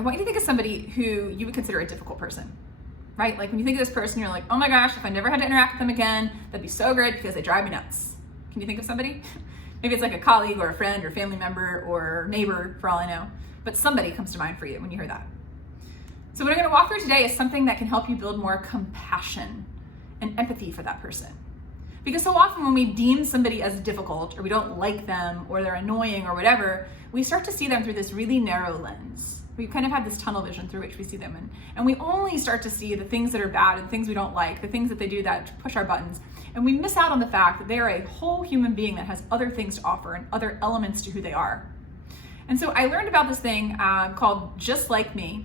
I want you to think of somebody who you would consider a difficult person, right? Like when you think of this person, you're like, oh my gosh, if I never had to interact with them again, that'd be so great because they drive me nuts. Can you think of somebody? Maybe it's like a colleague or a friend or family member or neighbor, for all I know, but somebody comes to mind for you when you hear that. So what I'm gonna walk through today is something that can help you build more compassion and empathy for that person. Because so often when we deem somebody as difficult, or we don't like them, or they're annoying or whatever, we start to see them through this really narrow lens. We kind of have this tunnel vision through which we see them in. And we only start to see the things that are bad and things we don't like, the things that they do that push our buttons. And we miss out on the fact that they are a whole human being that has other things to offer and other elements to who they are. And so I learned about this thing called Just Like Me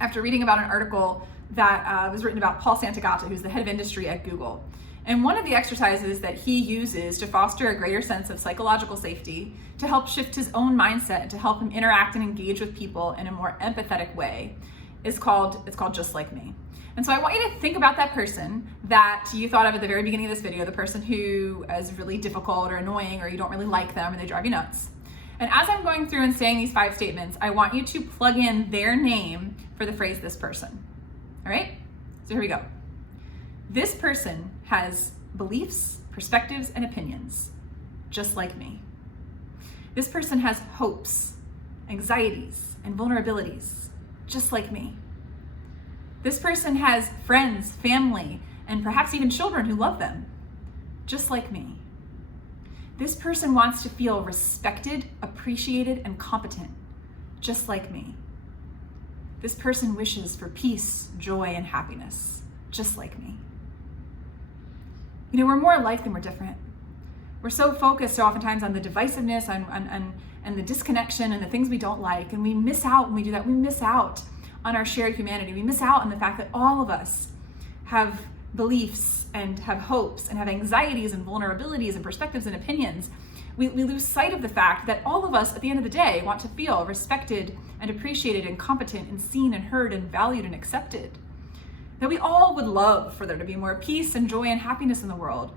after reading about an article that was written about Paul Santagata, who's the head of industry at Google. And one of the exercises that he uses to foster a greater sense of psychological safety, to help shift his own mindset, and to help him interact and engage with people in a more empathetic way, it's called Just Like Me. And so I want you to think about that person that you thought of at the very beginning of this video, the person who is really difficult or annoying, or you don't really like them, or they drive you nuts. And as I'm going through and saying these 5 statements, I want you to plug in their name for the phrase this person. All right? So here we go. This person has beliefs, perspectives, and opinions, just like me. This person has hopes, anxieties, and vulnerabilities, just like me. This person has friends, family, and perhaps even children who love them, just like me. This person wants to feel respected, appreciated, and competent, just like me. This person wishes for peace, joy, and happiness, just like me. You know, we're more alike than we're different. We're so focused so oftentimes on the divisiveness and the disconnection and the things we don't like, and we miss out when we do that. We miss out on our shared humanity. We miss out on the fact that all of us have beliefs and have hopes and have anxieties and vulnerabilities and perspectives and opinions. We lose sight of the fact that all of us at the end of the day want to feel respected and appreciated and competent and seen and heard and valued and accepted. That we all would love for there to be more peace and joy and happiness in the world.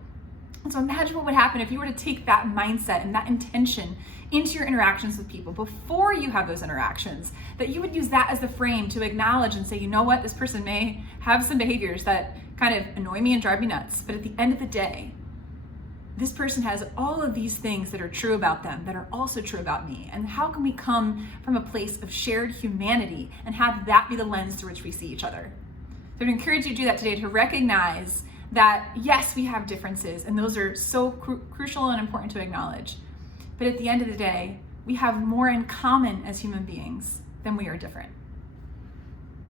And so imagine what would happen if you were to take that mindset and that intention into your interactions with people before you have those interactions, that you would use that as the frame to acknowledge and say, you know what, this person may have some behaviors that kind of annoy me and drive me nuts, but at the end of the day, this person has all of these things that are true about them that are also true about me. And how can we come from a place of shared humanity and have that be the lens through which we see each other? So I'd encourage you to do that today, to recognize that yes, we have differences, and those are so crucial and important to acknowledge. But at the end of the day, we have more in common as human beings than we are different.